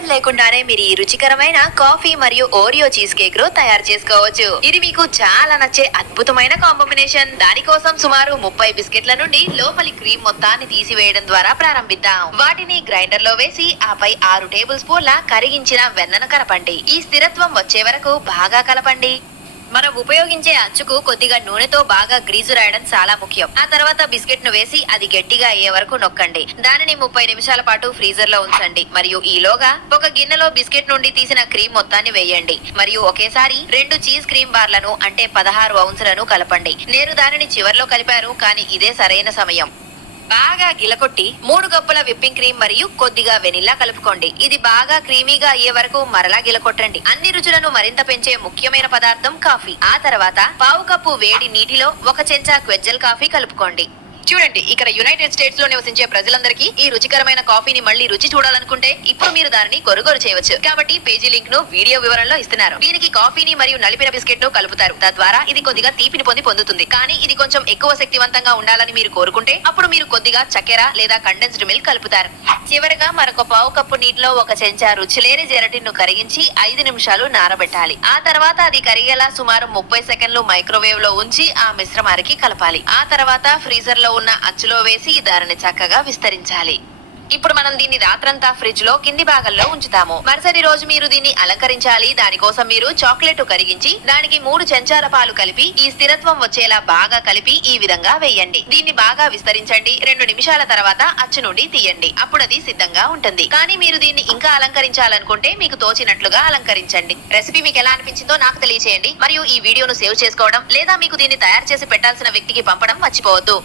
Order లేకుండానే మీరు ఈ రుచికరమైన కాఫీ మరియు ఓరియో చీజ్ కేక్ ను తయారు చేసుకోవచ్చు. ఇది మీకు చాలా నచ్చే అద్భుతమైన కాంబినేషన్. దానికోసం సుమారు 30 బిస్కెట్ల నుండి లోపలి క్రీమ్ మొత్తాన్ని తీసివేయడం ద్వారా ప్రారంభిద్దాం. వాటిని గ్రైండర్ లో వేసి ఆపై 6 టేబుల్ స్పూన్ల కరిగించిన వెన్నను కలపండి. ఈ స్థిరత్వం వచ్చే వరకు బాగా కలపండి. మనం ఉపయోగించే అచ్చుకు కొద్దిగా నూనెతో బాగా గ్రీజు రాయడం చాలా ముఖ్యం. ఆ తర్వాత బిస్కెట్ ను వేసి అది గట్టిగా అయ్యే వరకు నొక్కండి. దానిని 30 నిమిషాల పాటు ఫ్రీజర్ లో ఉంచండి. మరియు ఈలోగా ఒక గిన్నెలో బిస్కెట్ నుండి తీసిన క్రీమ్ మొత్తాన్ని వేయండి. మరియు ఒకేసారి 2 చీజ్ క్రీమ్ బార్లను అంటే 16 ఔన్సులను కలపండి. నేను దానిని చివర్లో కలిపాను, కానీ ఇదే సరైన సమయం. బాగా గిలకొట్టి 3 కప్పుల విప్పింగ్ క్రీమ్ మరియు కొద్దిగా వెనిల్లా కలుపుకోండి. ఇది బాగా క్రీమీగా అయ్యే వరకు మరలా గిలకొట్టండి. అన్ని రుచులను మరింత పెంచే ముఖ్యమైన పదార్థం కాఫీ. ఆ తర్వాత 1/2 కప్పు వేడి నీటిలో 1 చెంచా క్వెజ్జల్ కాఫీ కలుపుకోండి. చూడండి, ఇక్కడ యునైటెడ్ స్టేట్స్ లో నివసించే ప్రజలందరికీ ఈ రుచికరమైన కాఫీని మళ్ళీ రుచి చూడాలనుకుంటే ఇప్పుడు మీరు దానిని కొనుగోలు చేయవచ్చు. కాబట్టి పేజీ లింక్ ను వీడియో వివరంలో ఇస్తున్నారు. దీనికి కాఫీని మరియు నలిపిన బిస్కెట్ ను కలుపుతారు. తద్వారా ఇది కొద్దిగా తీపిని పొందుతుంది. కానీ ఇది కొంచెం ఎక్కువ శక్తివంతంగా ఉండాలని మీరు కోరుకుంటే అప్పుడు మీరు కొద్దిగా చక్కెర లేదా కండెన్స్డ్ మిల్క్ కలుపుతారు. చివరగా మరొక 1/2 కప్పు నీటిలో 1 చెంచా రుచిలేని జెరటిన్ ను కరిగించి 5 నిమిషాలు నానబెట్టాలి. ఆ తర్వాత అది కరిగేలా సుమారు 30 సెకండ్లు మైక్రోవేవ్ లో ఉంచి ఆ మిశ్రమానికి కలపాలి. ఆ తర్వాత ఫ్రీజర్ లో ఉన్న అచ్చులో వేసి దానిని చక్కగా విస్తరించాలి. ఇప్పుడు మనం దీన్ని రాత్రంతా ఫ్రిడ్జ్ లో కింది భాగంలో ఉంచుతాము. మరుసటి రోజు మీరు దీన్ని అలంకరించాలి. దానికోసం మీరు చాక్లెట్ కరిగించి దానికి 3 చెంచాల పాలు కలిపి ఈ స్థిరత్వం వచ్చేలా బాగా కలిపి ఈ విధంగా వేయండి. దీన్ని బాగా విస్తరించండి. 2 నిమిషాల తర్వాత అచ్చు నుండి తీయండి. అప్పుడు అది సిద్ధంగా ఉంటుంది. కానీ మీరు దీన్ని ఇంకా అలంకరించాలనుకుంటే మీకు తోచినట్లుగా అలంకరించండి. రెసిపీ మీకు ఎలా అనిపించిందో నాకు తెలియచేయండి. మరియు ఈ వీడియోను సేవ్ చేసుకోవడం లేదా మీకు దీన్ని తయారు చేసి పెట్టాల్సిన వ్యక్తికి పంపడం మర్చిపోవద్దు.